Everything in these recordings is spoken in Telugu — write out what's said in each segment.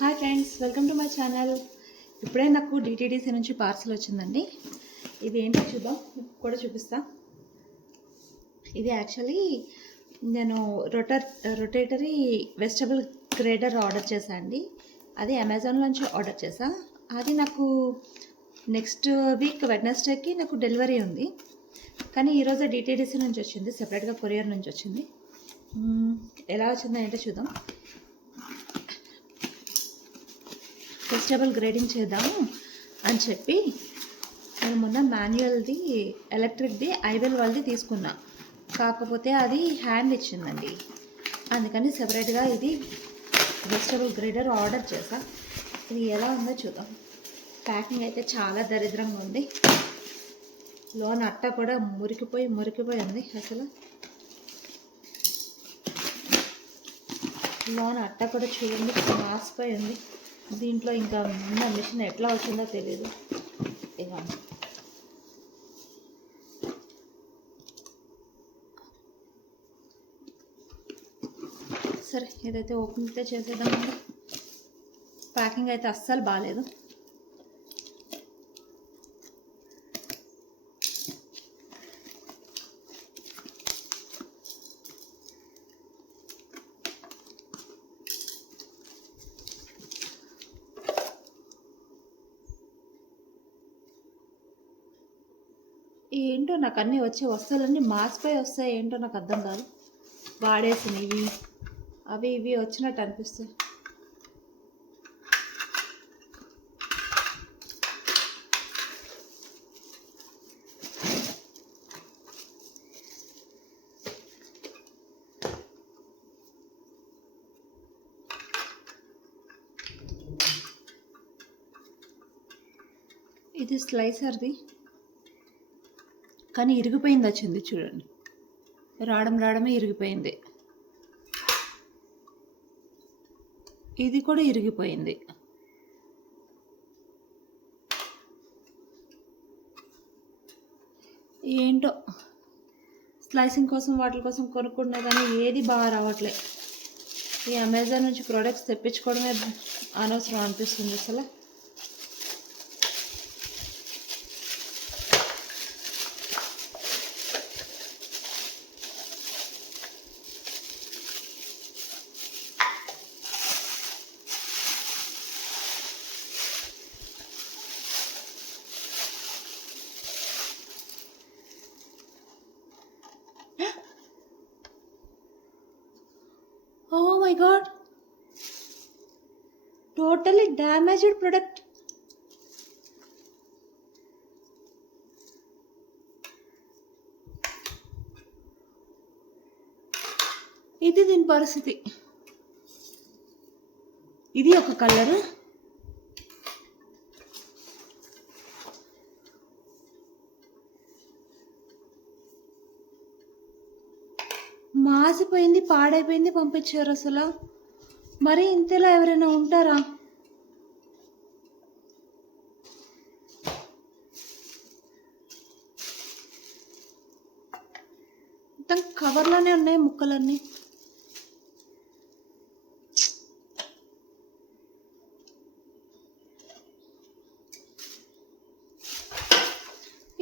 Hi friends, welcome to my channel. ఇప్పుడే నాకు డిటీడీసీ నుంచి పార్సల్ వచ్చిందండి. ఇది ఏంటో చూద్దాం, కూడా చూపిస్తా. ఇది యాక్చువల్లీ నేను రొటేటరీ వెజిటబుల్ గ్రేటర్ ఆర్డర్ చేశాను అండి. అది అమెజాన్ నుంచి ఆర్డర్ చేశా. అది నాకు నెక్స్ట్ వీక్ వెడ్నెస్డేకి నాకు డెలివరీ ఉంది. కానీ ఈరోజు డిటీడీసీ నుంచి వచ్చింది, సెపరేట్గా కొరియర్ నుంచి వచ్చింది. ఎలా వచ్చిందో ఏంటో చూద్దాం. వెజిటబుల్ గ్రేడింగ్ చేద్దాము అని చెప్పి నేను మొన్న మాన్యువల్ది ఎలక్ట్రిక్ది ఐబెల్ వాళ్ళది తీసుకున్నా. కాకపోతే అది హ్యాండ్ ఇచ్చిందండి, అందుకని సెపరేట్గా ఇది వెజిటబుల్ గ్రేడర్ ఆర్డర్ చేసా. ఇది ఎలా ఉందో చూద్దాం. ప్యాకింగ్ అయితే చాలా దరిద్రంగా ఉంది. లోన్ అట్ట కూడా మురికిపోయి ఉంది. అసలు లోన్ అట్ట కూడా చూడండి, మాసిపోయి ఉంది. దీంట్లో ఇంకా ఉన్న మిషన్ ఎట్లా వచ్చిందో తెలీదు. ఇక సరే, ఏదైతే ఓపెన్ అయితే చేసేద్దామండి. ప్యాకింగ్ అయితే అస్సలు బాగాలేదు. ఏంటో నాకు అన్నీ వచ్చే వస్తువులన్నీ మాసిపోయి వస్తాయి. ఏంటో నాకు అర్థం కాదు. వాడేసినవి అవి ఇవి వచ్చినట్టు అనిపిస్తాయి. ఇది స్లైసర్ది, కానీ ఇరిగిపోయింది వచ్చింది చూడండి. రావడమే ఇరిగిపోయింది. ఇది కూడా ఇరిగిపోయింది. ఏంటో స్లైసింగ్ కోసం వాటి కోసం కొనుక్కున్నా కానీ ఏది బాగా రావట్లే. ఈ అమెజాన్ నుంచి ప్రోడక్ట్స్ తెప్పించుకోవడమే అనవసరం అనిపిస్తుంది అసలు. Oh my god, totally damaged product. ఇది దీని పరిస్థితి. ఇది ఒక కలరు, మాసిపోయింది, పాడైపోయింది, పంపించారు. అసలు మరి ఇంతలా ఎవరైనా ఉంటారా? మొత్తం కవర్లోనే ఉన్నాయి ముక్కలన్నీ.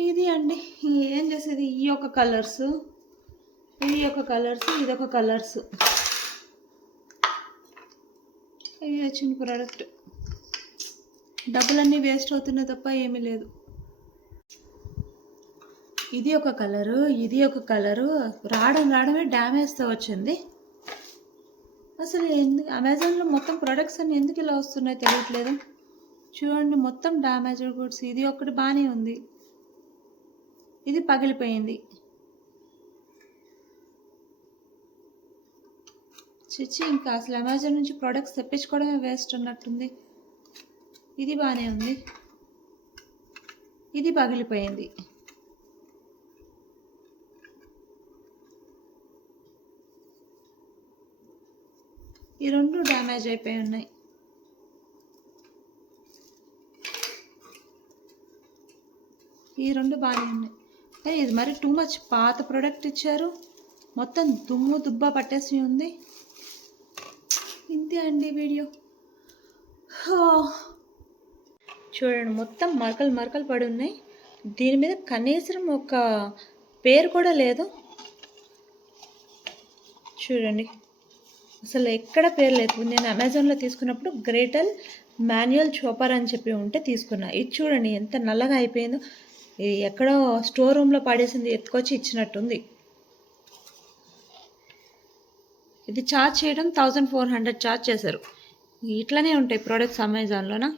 ఇది అండి ఏం చేసేది. ఈ యొక్క కలర్స్, ఇది ఒక కలర్స్, ఇదొక కలర్స్. ఇది వచ్చిన ప్రోడక్ట్ డబ్బులన్నీ వేస్ట్ అవుతున్నాయి తప్ప ఏమీ లేదు. ఇది ఒక కలరు, ఇది ఒక కలరు. రావడమే డ్యామేజ్తో వచ్చింది. అసలు ఎందుకు అమెజాన్లో మొత్తం ప్రోడక్ట్స్ అన్నీ ఎందుకు ఇలా వస్తున్నాయో తెలియట్లేదు. చూడండి, మొత్తం డ్యామేజ్డ్ గుడ్స్. ఇది ఒకటి బాగానే ఉంది, ఇది పగిలిపోయింది. చిచ్చి, ఇంకా అసలు అమెజాన్ నుంచి ప్రోడక్ట్స్ తెప్పించుకోవడమే వేస్ట్ ఉన్నట్టుంది. ఇది బాగానే ఉంది, ఇది పగిలిపోయింది. ఈ రెండు డ్యామేజ్ అయిపోయి ఉన్నాయి. ఈ రెండు బాగానే ఉన్నాయి, కానీ ఇది మరి టూ మచ్ పాత ప్రోడక్ట్ ఇచ్చారు. మొత్తం దుమ్ము దుబ్బా పట్టేసి ఉంది. ఇంతే అండి వీడియో. చూడండి మొత్తం మరకలు మరకలు పడి ఉన్నాయి. దీని మీద కనీసం ఒక పేరు కూడా లేదు. చూడండి అసలు ఎక్కడ పేరు లేదు. నేను అమెజాన్లో తీసుకున్నప్పుడు గ్రేటల్ మాన్యువల్ చాపర్ అని చెప్పి ఉంటే తీసుకున్నా. ఇది చూడండి ఎంత నల్లగా అయిపోయిందో. ఇది ఎక్కడో స్టోర్ రూమ్లో పడేసింది, ఎత్తుకొచ్చి ఇచ్చినట్టుంది. ఇది ఛార్జ్ చేయడం 1400 ఛార్జ్ చేశారు. ఇట్లానే ఉంటాయి ప్రోడక్ట్స్ అమెజాన్లోనా.